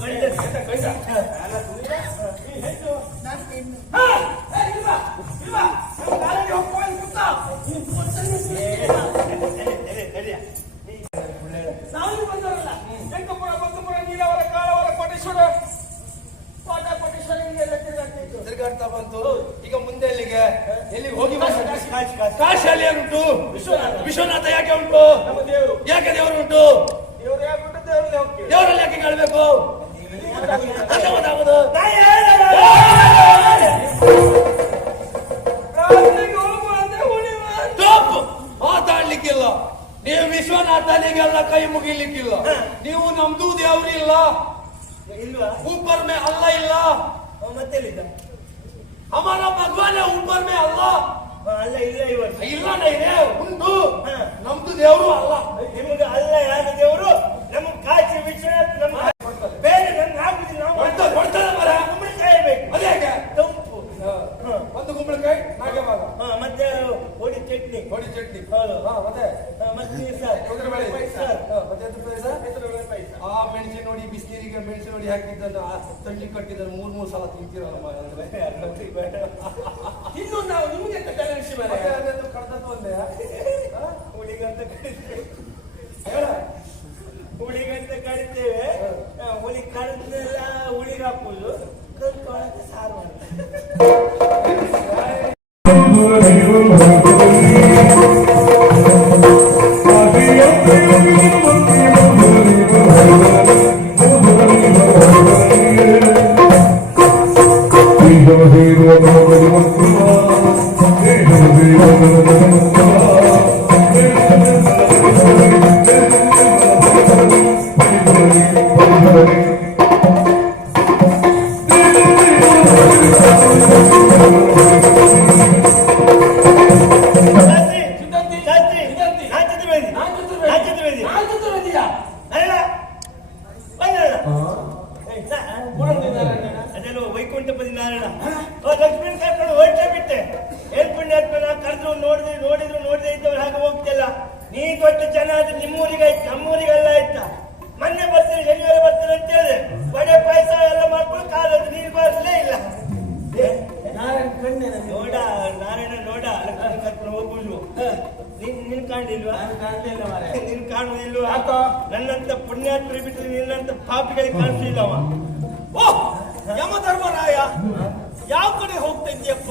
ನಾನು ಮುಸುಳ, ಅವ ಗಂಡ. ನಾನು ಮತ್ತೆಲ್ಲಿದ್ದ हमारा भगवान है ऊपर में अल्लाह ಅವ ಅಲ್ಲ ಇಲ್ಲ ಇವತ್ತು ಇಲ್ಲ ನೈನೆ ಉಂಟು ಹ. ನಮ್ದು ದೇವರು ಅಲ್ಲ ನಿಮಗೆ ಅಲ್ಲ ಯಾರ ದೇವರು ನಮ್ಮ ಕಾಶಿ ವಿಶ್ವನಾಥ್ ನಮ್ಮ ಬೇರೆ ನಮ್ಗೆ ಆಗುದಿಲ್ಲ ನಾವು ಕೊಡ್ತದೆ ಕೊಡ್ತದೆ ಮರ ಕುಂಬಳಕಾಯಿ ಬೇಕು ಅದೇ ಹೇಗೆ ತಂಪು ಒಂದು ಕುಂಬಳಕಾಯಿ ನಾಲ್ಕೆ ಭಾಗ ಹ, ಮತ್ತೆ ಹೊಡಿ ಚಟ್ನಿ ಹೊಡಿ ಚಟ್ನಿ ಹೌದು. ಹಾ, ಮತ್ತೆ ಹ, ಮತ್ತೆ ಸರ್ ತೊಗರಿ ಬೇಳೆ ಸರ್. ಹಾ, ಮತ್ತೆ ಎಂತ ಪಾಯಸ? ಆ ಮೆಣಸಿನ ನೋಡಿ ಬಿಸಿನೀರಿಗೆ ಮೆಣಸಿನ ನೋಡಿ ಹಾಕಿದ್ದನ್ನು ಆ ತಂಡಿ ಕಟ್ಟಿದ್ದನ್ನು ಮೂರ್ ಮೂರ್ ಸಲ ತಿಂತೀರಲ್ಲ. ಇನ್ನು ನಾವು ನಿಮಗೆ ಕಡ್ದದ್ದು ಒಂದೇ? ಹುಳಿಗಂತ ಕಳಿತೇವೆ ಹೇಳ. ಹುಳಿಗಂತ ಕರಿತೇವೆ ಹ, ಹುಳಿ ಕರೆದೆಲ್ಲ ಹುಳಿಗೆ ಹಾಕುದು. ಕಲ್ತ್ಕೊಳಕ್ಕೆ ಸಾರು ಮಾಡ್ತಾರೆ. ಕರೆದ್ರು ನೋಡಿದ್ರು ನೋಡಿದ್ರೆ ನೋಡದೆ ಇದ್ದವ್ರು ಹಾಗೆ ಹೋಗ್ತಿಲ್ಲ. ನೀ ಕೊಟ್ಟು ಜನ ಆದ್ರೆ ನಿಮ್ಮೂರಿಗೆ ಆಯ್ತು ನಮ್ಮೂರಿಗೆಲ್ಲ ಆಯ್ತಾ? ಮೊನ್ನೆ ಬರ್ತೀನಿ ಶನಿವಾರ ಬರ್ತೀನಿ ಅಂತ ಹೇಳಿದೆ. ಬಡೆ ಪಾಯಸ ಎಲ್ಲ ಮಾಡ್ಕೊಂಡು ಕಾಲದ್ದು ನೀರು ಬರಲೇ ಇಲ್ಲ. ನಾರಾಯಣ ಕಣ್ಣೆ. ನೋಡ ನಾರಾಯಣ ನೋಡ ಕರ್ಕೊಂಡು ಹೋಗುದು. ನಿನ್ ನಿನ್ ಕಾಣಲಿಲ್ವಾ? ನಾನು ಕಾಣ್ಲಿಲ್ಲ. ನಿನ್ ಕಾಣುದಿಲ್ವಾ? ನನ್ನಂತ ಪುಣ್ಯಾತ್ರಿ ಬಿಟ್ಟರೆ ನಿನ್ನಂತ ಪಾಪಿಗಳಿಗೆ ಕಾಣಿಸ್ಲಿಲ್ಲವ ಓ ಯಮಧರ್ಮರಾಯ ಯಾವ ಕಡೆ ಹೋಗ್ತಾ ಇದ್ದೀಯಪ್ಪ?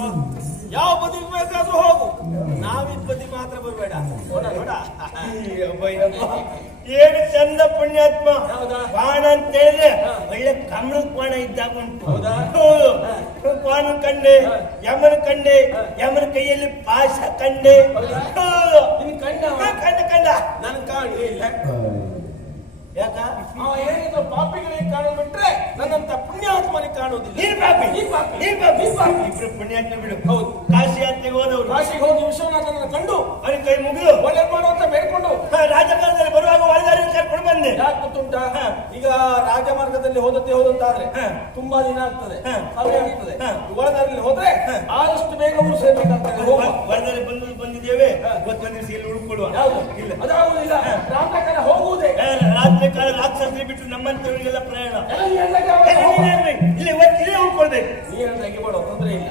ಯಾವ ಬದಿಗೆ ಬೇಕಾದ್ರೂ ಹೋಗು. ನಾವಿಬ್ಬದಿ ಮಾತ್ರ ಬರಬೇಡ. ನೋಡ ನೋಡ. ಏನು ಚಂದ ಪುಣ್ಯಾತ್ಮ. ಹೌದಾ? ಬಾಣ ಅಂತ ಹೇಳಿದ್ರೆ ಒಳ್ಳೆ ಕಮಲದ ಬಾಣ ಇದ್ದಾಗ ಉಂಟು. ಬಾಣ ಕಂಡೆ ಯಮನ ಕಂಡೆ ಯಮನ ಕೈಯಲ್ಲಿ ಪಾಶ ಕಂಡೆ. ಕಂಡ ಕಂಡ ಕಂಡ ನನ್ ಕಾಣ ಇಲ್ಲ. ಯಾಕ ಏನಿದ್ರು ಪಾಪಿಗಳಿಗೆ ಕಾಣೋ ಬಿಟ್ರೆ ನನ್ನಂತ ಪುಣ್ಯಾತ್ಮನಿಗೆ ಕಾಣೋದಿಲ್ಲ ನೀನ್ ಪಾಪಿ ನೀನ್ ಪಾಪಿ. ನೀನ್ ಪಾಪಿ ನೀನ್ ಪಾಪಿ. ಇಬ್ರು ಪುಣ್ಯಾತ್ಮ ಬಿಡು ಹೌದು. ಕಾಶಿ ಯಾತ್ರೆಗೆ ಹೋದವರು ಕಾಶಿಗೆ ಹೋಗಿ ವಿಶ್ವನಾಥನ ಕಂಡು ಅವನ ಕೈ ಮುಗಿದು ಒಳ್ಳೆ ಮಾಡು ಅಂತ ಬೇಡ್ಕೊಂಡು ರಾಜಮಾರ್ಗದಲ್ಲಿ ಬರುವಾಗ ಒಳದಾರಿ ಕರ್ಕೊಂಡು ಬಂದೆ ಯಾಕೆ ಗೊತ್ತುಂಟಾ. ಈಗ ರಾಜಮಾರ್ಗದಲ್ಲಿ ಹೋದದ್ದೇ ಹೋದಂತಾದ್ರೆ. ತುಂಬಾ ದಿನ ಆಗ್ತದೆ. ಸಮಯ ಆಗ್ತದೆ. ಹೋದ್ರೆ ಆದಷ್ಟು ಬೇಗ ಊರು ಸೇರ್ಬೇಕಾಗ್ತದೆ ವರದಲ್ಲಿ ಬಂದು ಬಂದಿದ್ದೇವೆ. ಇವತ್ತೊಂದು ದಿವಸ ಇಲ್ಲಿ ಉಳ್ಕೊಳ್ಳುವ. ಇಲ್ಲ. ಅದಾಗುದಿಲ್ಲ ರಾಮಕರ ಹೋಗುವುದೇ? ರಾತ್ರಿ ಕಾಲ ರಾಕ್ಷಸರಿ ಬಿಟ್ಟು ನಮ್ಮಂತವರಿಗೆಲ್ಲ ಪ್ರಯಾಣ. ಇಲ್ಲಿ ಇವತ್ತು ಇಲ್ಲೇ ಉಳ್ಕೊಳ್ಬೇಕು. ನೀರನ್ನು ತೆಗಿಬೇಡ ತೊಂದ್ರೆ ಇಲ್ಲ.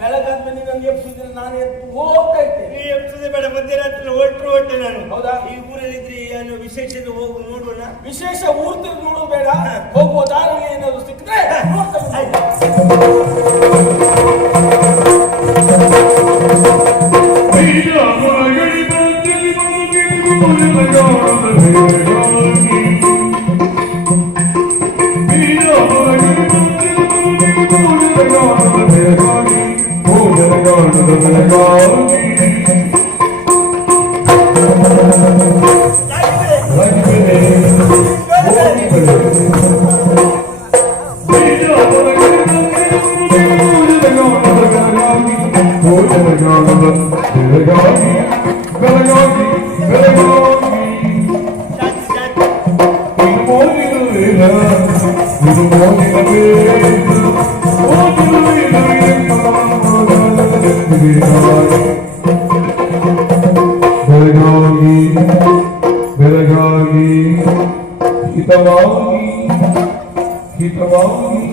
ಬೆಳಗಾದ್ಮೇಲೆ ನೀನು ಎಬ್ಸಿದ್ರೆ ನಾನು ಎದ್ದು ಹೋಗ್ತಾ ಇರ್ತೇನೆ. ನೀ ಬೇಡ. ಮಧ್ಯರಾತ್ರಿ ಹೊರಟ್ರು ಹೊಟ್ಟೆ ನಾನು. ಹೌದಾ? ಈ ಊರಲ್ಲಿ ಇದ್ರೆ ಏನು ವಿಶೇಷತೆ ಹೋಗಿ ನೋಡೋಣ ವಿಶೇಷ ಊರ್ತಿ ನೋಡೋ ಬೇಡ. ಹೋಗುವ ದಾರಿ ಏನಾದ್ರು ಸಿಕ್ಕಿದ್ರೆ ನೋಡ್ತಾ Hitavangi, Hitavangi,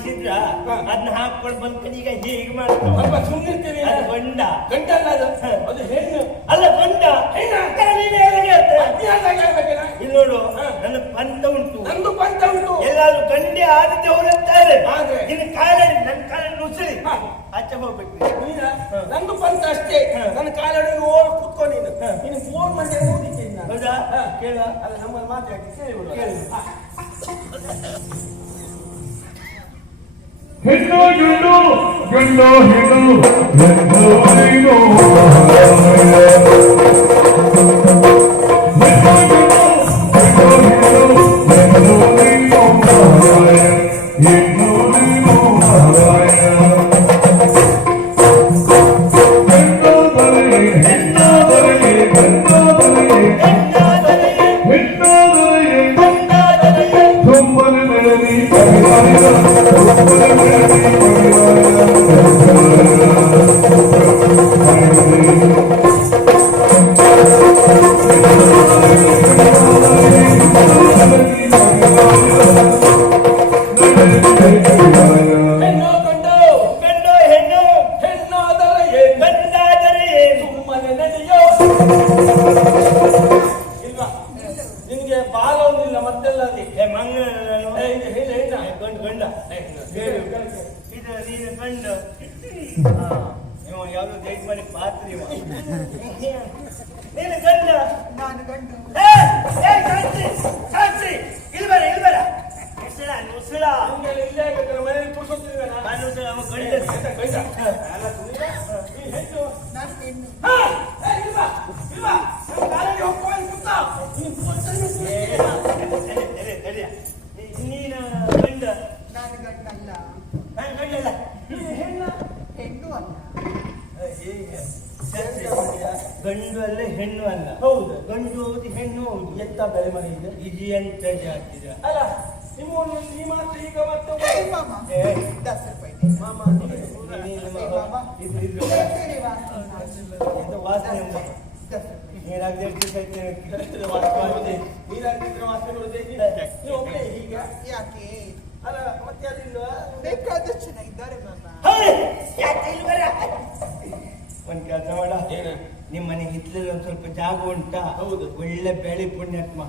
ಮಾಡಿಸಿದ್ರ. ಅದನ್ನ ಹಾಕೊಂಡು ಬಂದ್ಕೊಂಡು ಈಗ ಹೀಗೆ ಮಾಡ್ತಾವ ಸ್ವಲ್ಪ ಬಂಡ ಬಂಡ ಗಂಟಲ್ಲ ಅದು? ಅದು ಹೆಣ್ಣು. ಅಲ್ಲ ಬಂಡ? ಇಲ್ಲಿ ನೋಡು. ನನ್ನ ಪಂತ ಉಂಟು. ನಂದು ಪಂತ ಉಂಟು. ಎಲ್ಲಾದ್ರೂ ಗಂಡೆ ಆದಿತ್ಯ ಆದ್ರೆ? ಇನ್ನು ಕಾಲಡಿ ನನ್ನ ನುಸುಳಿ ಹಾ. ಆಚೆ ಹೋಗ್ಬೇಕು. ನಂದು ಪಂತ ಅಷ್ಟೇ. ನನ್ನ ಕಾಲ ಓಡ್ ಕೂತ್ಕೊ ನೀನು. ನೀನು ಫೋನ್ ಮಂದಿ ನಾನು ಹೌದಾ. ಕೇಳ. ಅಲ್ಲ ನಮ್ಮಲ್ಲಿ ಮಾತಾಡಿ ಕೇಳಿ. ಕೇಳು. ಹಾ. ಹೆಣ್ಣು ಗಂಡು ಗಂಡು ಹೆಣ್ಣು ಹೆಣ್ಣು ಯಾಕೆ ಅಲ್ಲ ಮತ್ತೆ ಅದಿಲ್ವಾ ಬೇಕಾದಷ್ಟು ಜನ ಇದ್ದಾರೆ ಒಂದ್ ಕೆಲಸ ಮಾಡ. ಏನು? ನಿಮ್ಮ ಮನೆ ಹಿತ್ಲಲ್ಲಿ ಒಂದ್ ಸ್ವಲ್ಪ ಜಾಗ ಉಂಟಾ? ಹೌದು. ಒಳ್ಳೆ ಬೆಳಿ ಪುಣ್ಯಾತ್ಮ.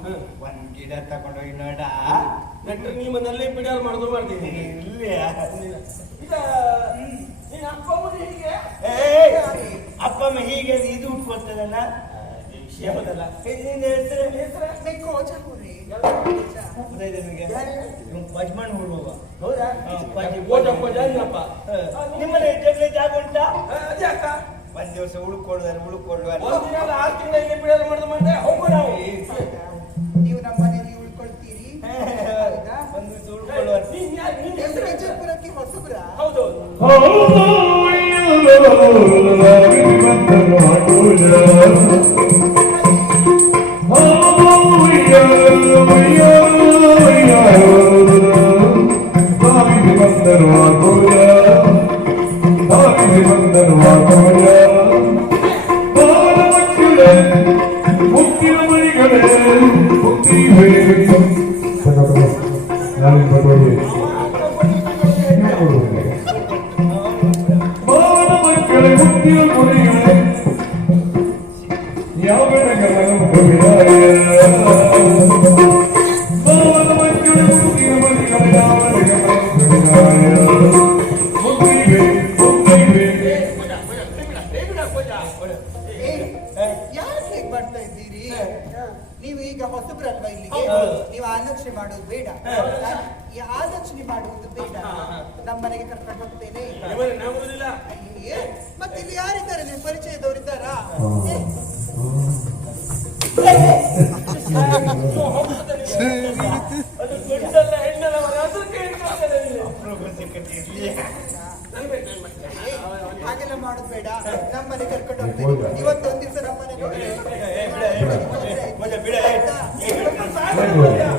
ಒಂದ್ ಗಿಡ ತಗೊಂಡೋಗಿ ನೋಡ. ನೆಟ್ಟರು ನಿಮ್ಮನ್ನೆಲ್ಲೇ ಬಿಡಲ್ ಮಾಡಿದ್ರು ಮಾಡ್ತೀನಿ. ಇಲ್ಲ ಈಗ ನೀನು ಅಪ್ಪ ಅಮ್ಮನ ಹೀಗೆ? ಅಪ್ಪ ಅಮ್ಮ ಹೀಗೆ ಇದು ಉಟ್ಕೊಳ್ತದಲ್ಲ? ವಿಷಯ ಹೌದಲ್ಲ ನಿನ್ನ ಹೆಸರು? ಹೆಸರು? ಪಜ್ಮಣ್ ಹುಡುಗ ಹೌದಾ? ಪಜ್- ಪೋಜ ನಿಮ್ಮನೆ ಜಗಳ ಜಾಗ ಉಂಟಾ? ಅದ್ಯಾಕ ಒಂದ್ ದಿವಸ ಉಳ್ಕೊಳ್ದಾರೆ ಉಳ್ಕೊಳ್ಳುವ ಒಂದಿನ ಅಲ್ಲ ಆರು ತಿಂಗಳ ಇಲ್ಲಿ ಬಿಡಾಲ್ ಮಾಡುದು ಮಾಡ್ದೆ ಹೋಗೋ ನಾವು. ನೀವು ನಮ್ಮ ಮನೆಯಲ್ಲಿ ಉಳ್ಕೊಳ್ತೀರಿ? ಹೌದಾ? ಒಂದ್ ದಿವಸ ಉಳ್ಕೊಳ್ಳುವ ನೀನ್ ಯಾರು? ನೀನ್ ಹೆಸರು ಹೆಸರು ವಿಜಯಪುರಕ್ಕೆ ಹೊಸಬ್ರ? ಹೌದು. ಮಾವನ ಹೊಸಬ್ರಲ್ವಾ ಇಲ್ಲಿಗೆ? ನೀವು ಆಲೋಚನೆ ಮಾಡೋದು ಬೇಡ. ಆಲೋಚನೆ ಮಾಡುವುದು ಬೇಡ. ನಮ್ಮ ಮನೆಗೆ ಕರ್ಕೊಂಡು ಹೋಗ್ತೇನೆ. ಮತ್ತೆ ಇಲ್ಲಿ ಯಾರಿದ್ದಾರೆ? ನೀವು ಪರಿಚಯದವರಿದ್ದಾರಾ. ಹಾಗೆಲ್ಲ ಮಾಡುದು ಬೇಡ. ನಮ್ಮನೆ ಕರ್ಕೊಂಡು ಹೋಗ್ತೇನೆ. ಇವತ್ತು ಒಂದ್ ದಿವಸ ನಮ್ಮನೆ ನೋಡಿ ಏ, ಬಿಡ, ಏ, ಬಿಡ, ಏ, ಕೊಂಚ ಬಿಡ, ಏ. ಏ, ಬೇಡ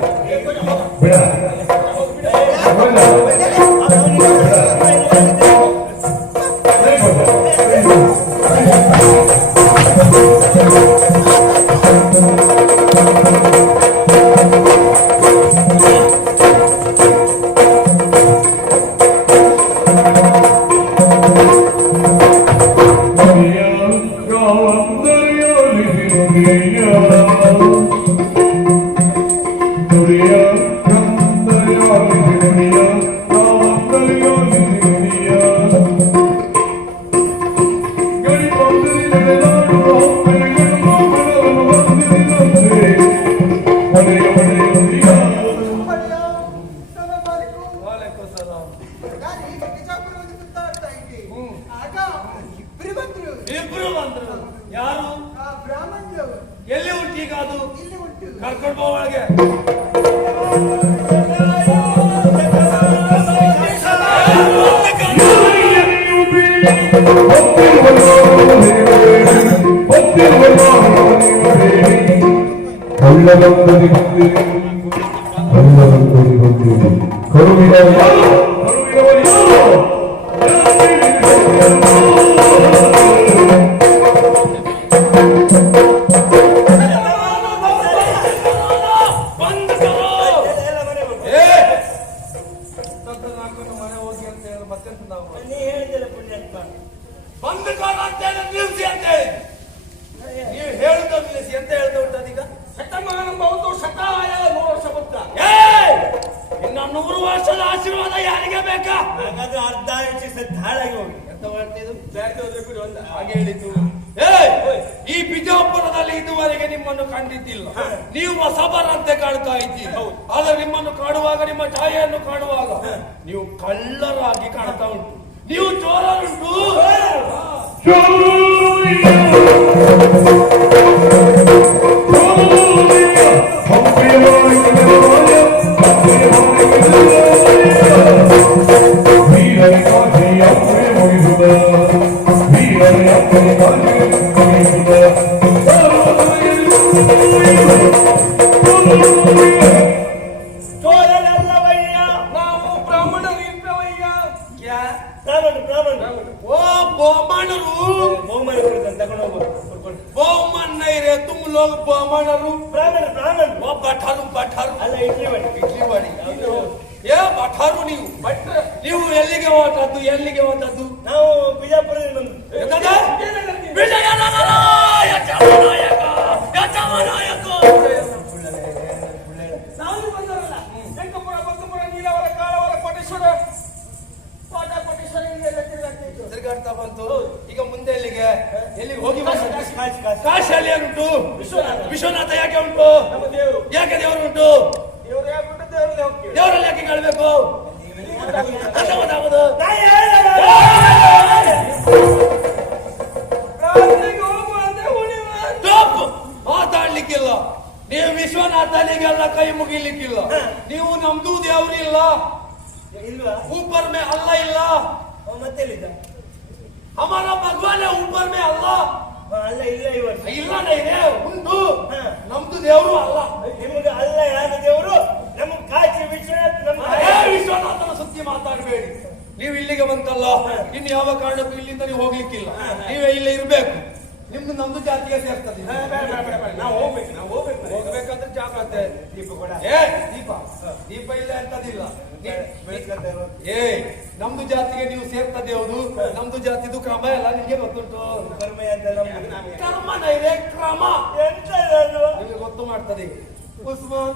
ಕರ್ಕೊಂಡು ಒಳಗೆ. ಬಂದ್ ನೂರು ವರ್ಷದ ಆಶೀರ್ವಾದ ಯಾರಿಗೆ ಬೇಕಾ? ಹಾಗಾದ್ರೆ ಅರ್ಧ ಇಂಚಿ ಸದ್ದಾಳಾಗಿ ಹೋಗಿ. ಎಂತ ಮಾಡ್ತಿದ್ದು ಬ್ಯಾಟ್ ಹೋದ್ರೆ ಬಿಡು ಅಂತ ಹಾಗೆ ಹೇಳಿದ್ದು! ಈ ಬಿಜಾಪುರದಲ್ಲಿ ಇದುವರೆಗೆ ನಿಮ್ಮನ್ನು ಕಂಡಿದ್ದಿಲ್ಲ. ನೀವು ಹೊಸಬರಂತೆ ಕಾಣ್ತಾ ಇದ್ದೀರಿ. ಆದ್ರೆ ನಿಮ್ಮನ್ನು ಕಾಣುವಾಗ ನಿಮ್ಮ ಛಾಯೆಯನ್ನು ಕಾಣುವಾಗ ನೀವು ಕಳ್ಳರಾಗಿ ಕಾಣ್ತಾ ಉಂಟು. ನೀವು ಚೋರರುಂಟು. ಚೋರನಲ್ಲವಯ್ಯ ಬ್ರಾಹ್ಮಣ ಬ್ರಾಹ್ಮಣ ಓ ಬೋಮಣರು ಬಹುಮಾನ ಕೊಡ್ತಾನೆ ತಗೊಂಡು ಹೋಗ್ಬೋದು. ಬೋಮಣ್ಣ ಇರೆ ತುಂಬ ಲೋಗ ಬೋಮಣರು ಬ್ರಾಹ್ಮಣ ಓ ಅಲ್ಲ ಇಡ್ಲಿ ಬಡಿ ಇಡ್ಲಿ ಮಾಡಿ ಏ ಬಠರು ನೀವು. ಭಟ್ರ ನೀವು ಎಲ್ಲಿಗೆ ಹೋದದ್ದು ಎಲ್ಲಿಗೆ ಹೋದದ್ದು? ನಾವು ಬಿಜಾಪುರದಿಂದ ಬಂದು ಯಜಮಾನಾಯಕ ಯಜಮಾನಾಯಕ. ತಿರುಗಾಡ್ತಾ ಬಂತು. ಈಗ ಮುಂದೆ ಎಲ್ಲಿಗೆ? ಎಲ್ಲಿಗೆ ಹೋಗಿ ಕಾಶಲ್ಲಿ ಕಾಶಿ ಕಾಶಿ ಕಾಶಿ. ವಿಶ್ವನಾಥ. ವಿಶ್ವನಾಥ ಯಾಕೆ ಉಂಟು? ಯಾಕೆ ದೇವರು ಉಂಟು? ದೇವರಲ್ಲಿ ಯಾಕೆ ಕೇಳಬೇಕು ಇಲ್ಲಾನೆ ಉಂಬರ್ಮೆ ಅಲ್ಲ? ಅಲ್ಲ ಇಲ್ಲ ಇವತ್ತು ಇಲ್ಲಾನೆ ಇದೆ ಉಂಟು. ನಮ್ದು ದೇವರು ಅಲ್ಲ. ನಿಮ್ಗೆ ಅಲ್ಲ ಯಾರ ದೇವರು? ನಮ್ಗೆ ಕಾಚಿ ವಿಶ್ವನಾಥ್ ನಮ್ಮ ವಿಶ್ವನಾಥನ ಸುದ್ದಿ ಮಾತಾಡಬೇಡಿ. ನೀವು ಇಲ್ಲಿಗೆ ಬಂತಲ್ಲ ಇನ್ನು ಯಾವ ಕಾರಣಕ್ಕೂ ಇಲ್ಲಿಂದ ನೀವು ಹೋಗ್ಲಿಕ್ಕಿಲ್ಲ. ನೀವೇ ಇಲ್ಲೇ ಇರಬೇಕು. ನಿಮ್ದು ನಮ್ದು ಜಾತಿಗೆ ಸೇರ್ತದೆ ನಾವು ಹೋಗ್ಬೇಕು ನಾವು ಹೋಗ್ಬೇಕು ಹೋಗ್ಬೇಕಂದ್ರೆ ಜಾಗ್ರತೆ. ದೀಪ ಕೂಡ. ಏ ದೀಪ. ದೀಪ ಇಲ್ಲ ಅಂತದಿಲ್ಲ. ಏ ನಮ್ದು ಜಾತಿಗೆ ನೀವು ಸೇರ್ತದೆ ಹೌದು. ನಮ್ದು ಜಾತಿದು ಕ್ರಮ ಎಲ್ಲ ನಿಮ್ಗೆ ಗೊತ್ತುಂಟು. ಕರ್ಮ ಕರ್ಮನ ಇದೆ ಕ್ರಮ. ಎಂತ? ನಿಮ್ಗೆ ಗೊತ್ತು ಮಾಡ್ತದೆ ಉಸ್ಮಾನ್.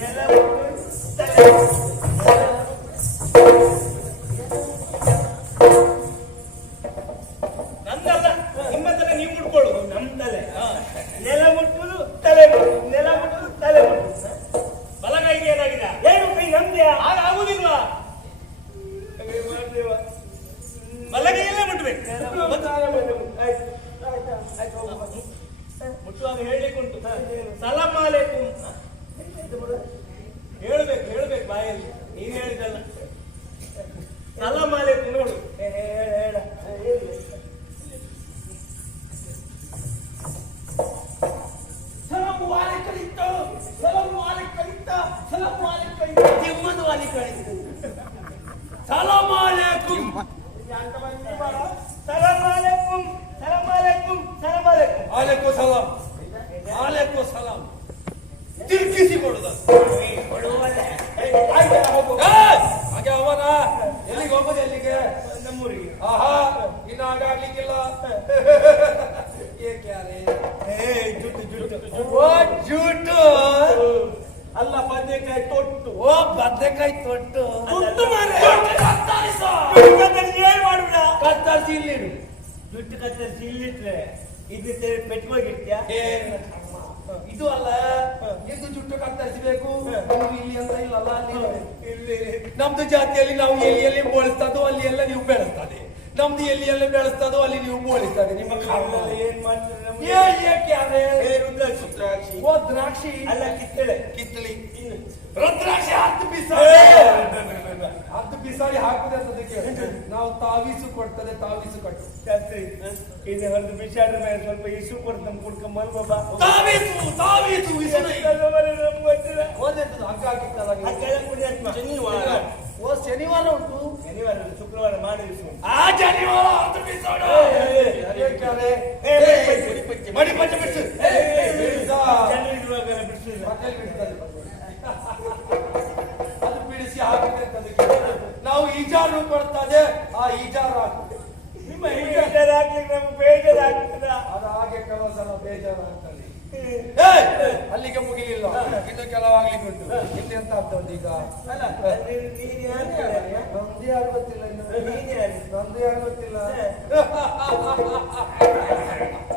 Yeah. ready. ನಮ್ದು ಜಾತಿಯಲ್ಲಿ ನಾವು ಎಲ್ಲಿ ಎಲ್ಲಿ ಬೋಳಿಸ್ತದೋ ಅಲ್ಲಿ ಎಲ್ಲ ನೀವು ಬೆಳೆಸ್ತದೆ. ನಮ್ದು ಎಲ್ಲಿ ಎಲ್ಲ ಬೆಳೆಸ್ತದೋ ಅಲ್ಲಿ ನೀವು ಬೋಳಿಸ್ತದೆ. ನಿಮ್ಮ ಕಾಲದಲ್ಲಿ. ಏನ್ ಮಾಡ್ತಾರೆ ಏಕೆ ರುದ್ರಾಕ್ಷಿ? ರುದ್ರಾಕ್ಷಿ. ಓ ದ್ರಾಕ್ಷಿ? ಅಲ್ಲ ಕಿತ್ತಳೆ. ಕಿತ್ತಳಿ. ರುದ್ರಾಕ್ಷಿ ಹತ್ತು ಏ, ಬಿಸಾಡಿ ಹಾಕಿದೆ ಹಾಕುದೆ ನಾವು ತಾವೀಸು ಕೊಡ್ತದೆ ತಾವೀಸು ಕಟ್ಟು ಶಾಸ್ತ್ರಿ ಇದು ಹೊರದು ಬಿಸಾಡ್ರ ಮೇಲೆ ಸ್ವಲ್ಪ ಇಸು ಕೊಡ್ತು ನಮ್ ಕುಡ್ಕೊಂಡ್ ಬಾಬಾ ತಾವೀಸು ಹಗ್ಗ ಹಾಕಿತ್ತಲ್ಲ ಓ ಶನಿವಾರ ಉಂಟು ಶನಿವಾರ ಶುಕ್ರವಾರ ಮಾಡಿ. ಆ ಶನಿವಾರ ಬಿಸಾಡು ಮಡಿ ಪಂಚೆ. ಬಿಡಿಸು ಬಿಡಿಸ. ಅದು ಬಿಡಿಸಿ ಹಾಕಿದೆ ಅಂತದಕ್ಕೆ ನಾವು ಈಜಾರು ಕೊಡ್ತದೆ ಆ ಈಜಾರು ಹಾಕು ನಿಮ್ಮ ಬೇಜಾರು ಆಗ್ಲಿಕ್ಕೆ ನಮ್ಗೆ ಬೇಜಾರು ಆಗ್ತದ ಅದು ಹಾಗೆ ಕೆಲವು ಸಲ ಬೇಜಾರು ಆಗ್ತದೆ ಏಯ್! ಅಲ್ಲಿಗೆ ಮುಗಿಲಿಲ್ಲ ಇನ್ನು ಕೆಲವಾಗ್ಲಿಕ್ಕೆ ಉಂಟು ಇಲ್ಲಿ ಎಂತ ಆಗ್ತದೆ ಈಗ ಅಲ್ಲ ನೀನ್ ನೀನ್ ಯಾರ್ ಕಡೆ? ನಮ್ದು ಯಾರು ಗೊತ್ತಿಲ್ಲ ಇನ್ನು ನೀನ್ ಯಾರು? ನಮ್ದು ಯಾರು ಗೊತ್ತಿಲ್ಲ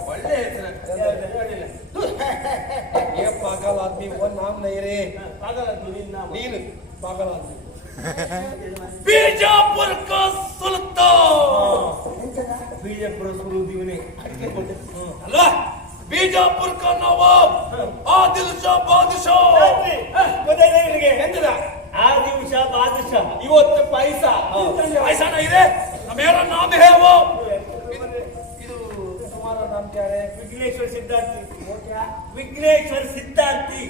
ಒಳ್ಳೆ ಹೆಸರು ಯಾವ್ದು? ನೋಡಿಲ್ಲ. ये पागल आदमी वो नाम नहीं रे ಪಾಗಲ ಅದು ನಿನ್ನ ನಾಮ. नील पागल आदमी ಬಿಜಾಪುರಕ್ಕ ಸುಲ್ತಾನ್ ಬಿಜಾಪುರ ಸುರುದಿವನೇ ಅಲ್ವಾ ಬಿಜಾಪುರಕ್ಕ ನವಾಬ್ ಆದಿಲ್ ಶಾ ಬಾದಶಾ ಗೊತ್ತಾಯ್ತಾ ನಿನಗೆ? ಎಂತದ? ಆದಿಲ್ ಶಾ ಬಾದಶಾ. ಇವತ್ತು ಪೈಸ ಪೈಸಾನ ಇದೆ. ನಮ್ಮೇರ ನಾಮ ಹೇವೋ ಇದು ಸುಮಾರು ನಾಮ ಯಾರೆ ವಿಘ್ನೇಶ್ವರ ಸಿದ್ಧಾರ್ಥಿ ವಿಘ್ನೇಶ್ವರ ಸಿದ್ಧಾರ್ಥಿ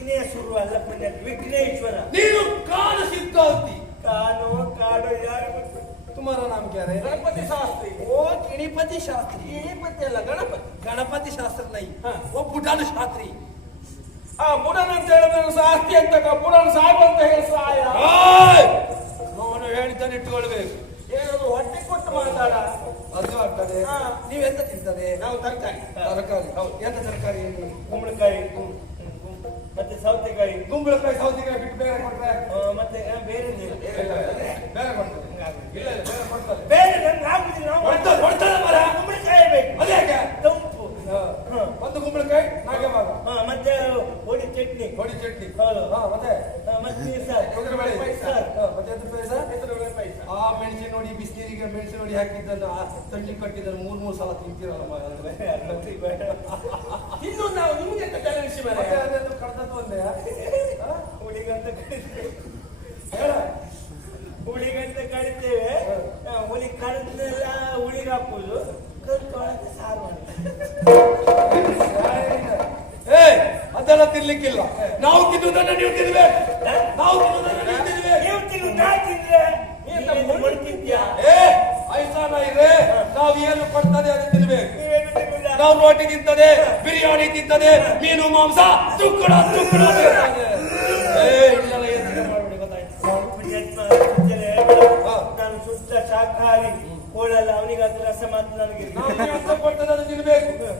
ವಿಘ್ನೇಶ್ವರ ಅಲ್ಲ ಪುಣ್ಯ ವಿಘ್ನೇಶ್ವರ ನೀನು ಕಾಲ ಸಿದ್ಧಾಂತಿ ಕಾನೋ ಕಾಡು ಯಾರು ಗೊತ್ತು? तुम्हारा नाम क्या है ಗಣಪತಿ ಶಾಸ್ತ್ರಿ ओ गणपति शास्त्री ಗಣಪತಿ ಅಲ್ಲ ಗಣಪತಿ ಗಣಪತಿ ಶಾಸ್ತ್ರ ನೈ ಓ ಪುಟಾಣ ಶಾಸ್ತ್ರಿ ಆ ಬುಡನ ಅಂತ ಹೇಳಿದ್ರೆ ಶಾಸ್ತ್ರಿ ಅಂತ ಬುಡನ ಸಾಹೇಬ್ ಅಂತ ಹೇಳಿ ಸಹಾಯ ನಾನು ಹೇಳಿದ್ದಾನೆ ಇಟ್ಟುಕೊಳ್ಬೇಕು ಏನದು ಹೊಟ್ಟೆ ಕೊಟ್ಟು ಮಾತಾಡ ಅದು ಆಗ್ತದೆ ಹಾ. ನೀವೆಂತ ತಿಂತದೆ ನಾವು ತರಕಾರಿ ತರಕಾರಿ ಎಂತ ತರಕಾರಿ ಕುಂಬಳಕಾಯಿ ಮತ್ತೆ ಸೌತೆಕಾಯಿ ಕುಂಬಳಕಾಯಿ ಸೌತೆಕಾಯಿ ಬಿಟ್ಟು ಬೇರೆ ಕೊಡ್ತಾರೆ ಮತ್ತೆ ಬೇರೆ. ಬೇರೆ ಕೊಡ್ತಾರೆ. ಬೇರೆ ಆಗುದಿಲ್ಲ. ನಾವು ಮರ ಕುಂಬಳಕಾಯಿ ಬೇಕು. ಅದೇ ತಂಪು. ಒಂದು ಕುಂಬಳಕಾಯಿ ಹಾಗೆ ಮತ್ತೆ ಹೊಡಿ ಚಟ್ನಿ. ಹೊಡಿ ಚಟ್ನಿ. ಹೌದು. ಮತ್ತೆ? ಆ, ಮತ್ತೆ ಸರ್ ತೊಗರಿ ಬೇಳೆ ಸರ್ ಮತ್ತೆ ಪಾಯಸ. ಆ ಮೆಣಸಿನ ನೋಡಿ ಬಿಸಿನೀರಿಗೆ ಮೆಣಸಿನ ನೋಡಿ ಹಾಕಿದ್ದನ್ನು ಆ ಕಟ್ಟಿದ್ದನ್ನು ಮೂರ್ ಮೂರ್ ಸಲ ತಿಂತೀರಲ್ಲ ಮಗ. ಬಿರಿಯಾನಿ ತಿಂತದೆ ಮೀನು ಮಾಂಸ ತುಕ್ಕಡ ತುಕ್ಕಡ ನಾನು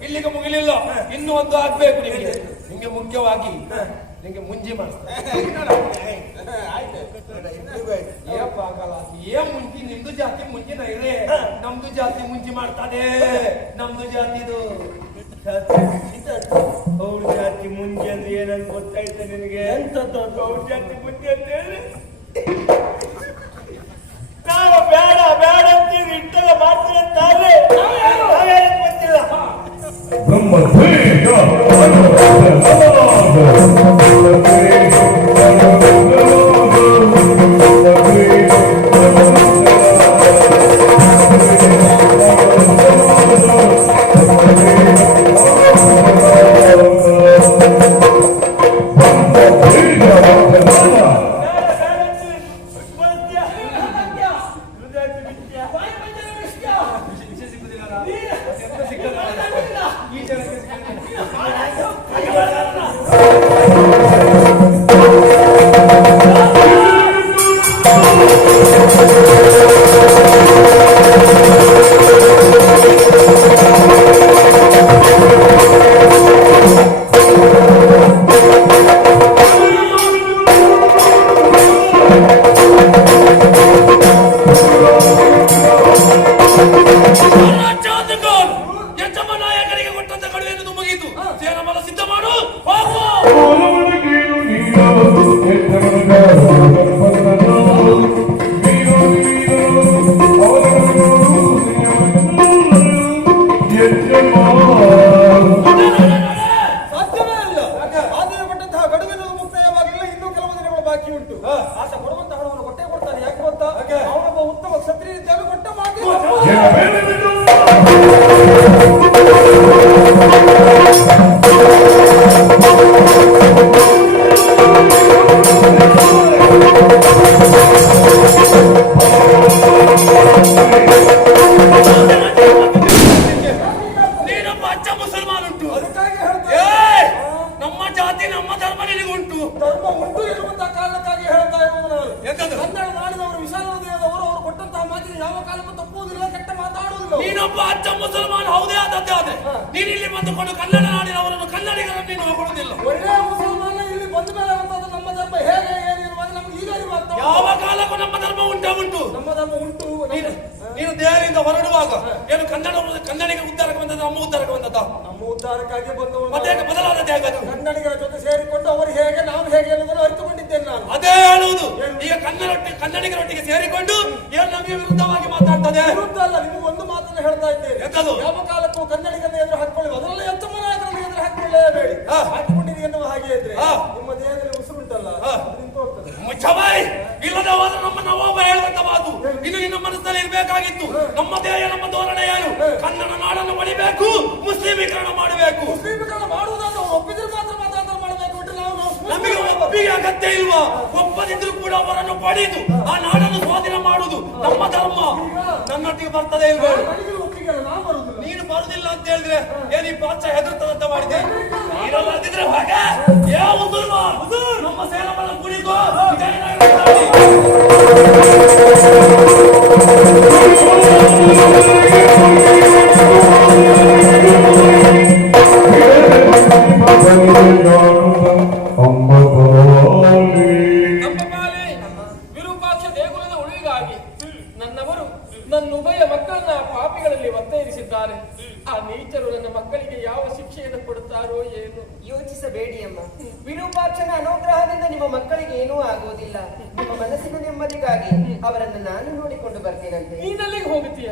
ಇಲ್ಲಿಗೆ ಮುಗಿಲಿಲ್ಲ. ಇನ್ನೂ ಒಂದು ಆಗ್ಬೇಕು ನಿಮಗೆ. ನಿಮಗೆ ಮುಖ್ಯವಾಗಿ ನಿಮಗೆ ಮುಂಜಿ ಮಾಡ್ತಾರೆ ಏನಪ್ಪ ಏನ್ ಮುಂಚಿ ನಿಮ್ದು ಜಾತಿ ಮುಂಚಿನ ಇರೇ ನಮ್ದು ಜಾತಿ ಮುಂಚಿ ಮಾಡ್ತದೆ. ನಮ್ದು ಜಾತಿದು ಅವ್ರ ಜಾತಿ ಮುಂಜೆ ಅಂದ್ರೆ ಏನಂತ ಗೊತ್ತಾಯ್ತು ನಿನಗೆ? ಎಂತ ಅವ್ರ ಜಾತಿ ಮುಂಜೆ ಅಂತ ಹೇಳಿ? ನಾವು ಬೇಡ ಬೇಡ ಅಂತೀವಿ ಇಟ್ಟೆಲ್ಲ ಮಾಡ್ತೀವಿ ಅಂತ ಗೊತ್ತಿಲ್ಲ. ಹೇಳ್ತಾ ಇದ್ದೇನೆ? ಯಾವ ಕಾಲಕ್ಕೂ ಕನ್ನಡಿಗನ ಎದುರು ಹಾಕೊಳ್ಳಿ ಅದರಲ್ಲಿ ಎತ್ತಮ ನಾಯಕರನ್ನು ಎದುರು ಹಾಕೊಳ್ಳೇಬೇಡಿ. ಹಾಕಿಕೊಂಡಿರಿ ಎನ್ನುವ ಹಾಗೆ ಇದ್ರೆ. ನಿಮ್ಮ ದೇಹದಲ್ಲಿ ಉಸಿರುಂಟಲ್ಲ ನಿಂತು ಹೋಗ್ತದೆ. ಮುಚ್ಚಬಾಯಿ ಇಲ್ಲದೆ ಹೋದ್ರೆ ನಮ್ಮ ನವೋಬ ಹೇಳುವಂತ ಮಾತು. ಇದು ನಿನ್ನ ಮನಸ್ಸಲ್ಲಿ ಇರಬೇಕಾಗಿತ್ತು. ನಮ್ಮ ದೇಹ ನಮ್ಮ ಧೋರಣೆ ಏನು? ಕನ್ನಡ ನಾಡನ್ನು ಹೊಡಿಬೇಕು ಮುಸ್ಲಿಮೀಕರಣ ಮಾಡಬೇಕು. ಮುಸ್ಲಿಮೀಕರಣ ಮಾಡುವುದಾದ್ರೆ ಅವ್ರು ಒಪ್ಪಿದ್ರೆ ಮಾತ್ರ ಮಾತಾಡ್ತಾ ಮಾಡಬೇಕು ಬಿಟ್ಟು ನಾವು ನಾವು ನಮಗೆ ಒಪ್ಪಿಗೆ ಅಗತ್ಯ ಇಲ್ವಾ? ಒಪ್ಪದಿದ್ರು ಕೂಡ ಅವರನ್ನು ಪಡೆದು ಆ ನಾಡನ್ನು ಸ್ವಾಧೀನ ಮಾಡುದು ನಮ್ಮ ಧರ್ಮ. ನನ್ನೊಟ್ಟಿಗೆ ಬರ್ತದೆ ಇಲ್ವಾ? ನಾನು ಬರುದಿಲ್ಲ ಅಂತ ಹೇಳಿದ್ರೆ ಏನ್ ಈ ಪಾಚ ಹೆದರ್ತದಂತ ಮಾಡಿದೆ? ನೀನಲ್ಲದಿದ್ರೆ ಹಾಗೆ? ಯಾವ ನಮ್ಮ ಕುಣಿದು ವಿಜಯನಗರ ದಾಳಿ. ಆಗುವುದಿಲ್ಲ ನಿಮ್ಮ ಮನಸ್ಸಿನ ನೆಮ್ಮದಿಗಾಗಿ ಅವರನ್ನು ನಾನು ನೋಡಿಕೊಂಡು ಬರ್ತೇನಂತೆ ನೀನಲ್ಲಿಗೆ ಹೋಗುತ್ತೀಯ